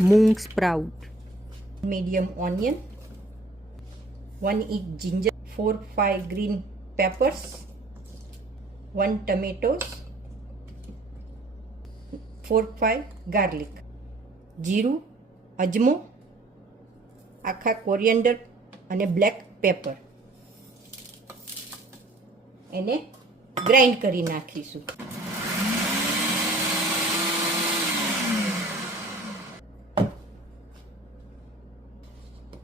Moong sprout, medium onion, 1 inch ginger, 4-5 green peppers, 1 tomatoes, 4-5 garlic, જીરું, અજમો, આખા કોરિએન્ડર અને બ્લેક પેપર એને ગ્રાઇન્ડ કરી નાખીશું.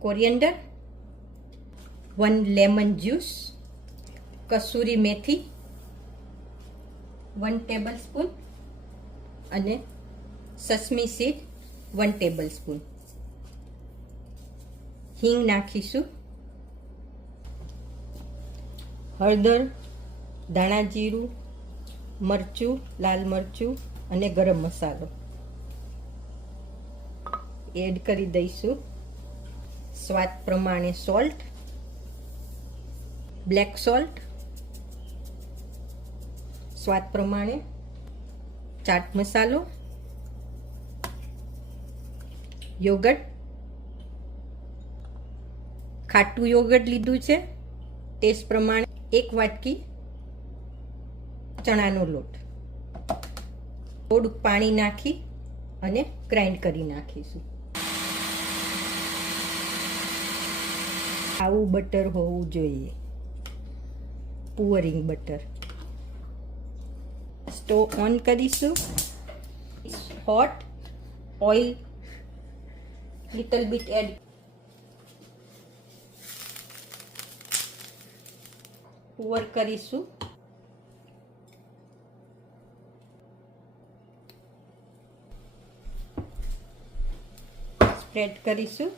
કોરિએન્ડર, 1 લેમન જ્યુસ, કસૂરી મેથી 1 ટેબલસ્પૂન અને સસમી સીડ 1 ટેબલસ્પૂન. હિંગ નાખીશું. હળદર, ધાણા જીરું, મરચું, લાલ મરચું અને ગરમ મસાલો એડ કરી દઈશું. સ્વાદ પ્રમાણે સોલ્ટ, બ્લેક સોલ્ટ, સ્વાદ પ્રમાણે ચાટ મસાલો, યોગર્ટ, ખાટું યોગર્ટ લીધું છે. ટેસ્ટ પ્રમાણે 1 વાટકી ચણાનો લોટ, થોડુંક પાણી નાખી અને ગ્રાઇન્ડ કરી નાખીશું. આવું બટર હોવું જોઈએ, પુઅરિંગ બટર. સ્ટોવ ઓન કરીશું. Hot oil little bit add, pour કરીશું. સ્પ્રેડ કરીશું.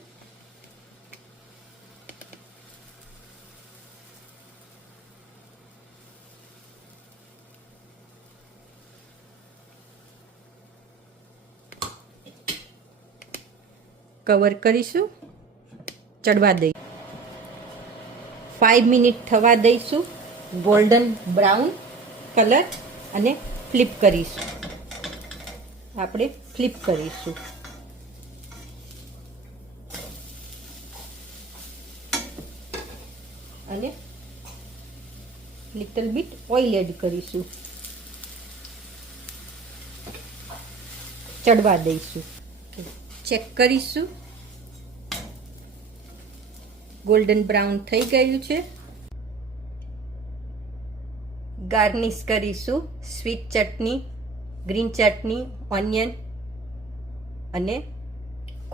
કવર કરીશું. ચડવા દઈ 5 મિનિટ થવા દઈશું. ગોલ્ડન બ્રાઉન કલર અને ફ્લિપ કરીશું. આપણે ફ્લિપ કરીશું. અને લિટલ બીટ ઓઇલ એડ કરીશું. ચડવા દઈશું. ચેક કરીશું. ગોલ્ડન બ્રાઉન થઈ ગયું છે. ગાર્નિશ કરીશું સ્વીટ ચટણી, ગ્રીન ચટણી, ઓનિયન અને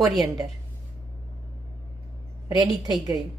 કોરિએન્ડર. રેડી થઈ ગયું.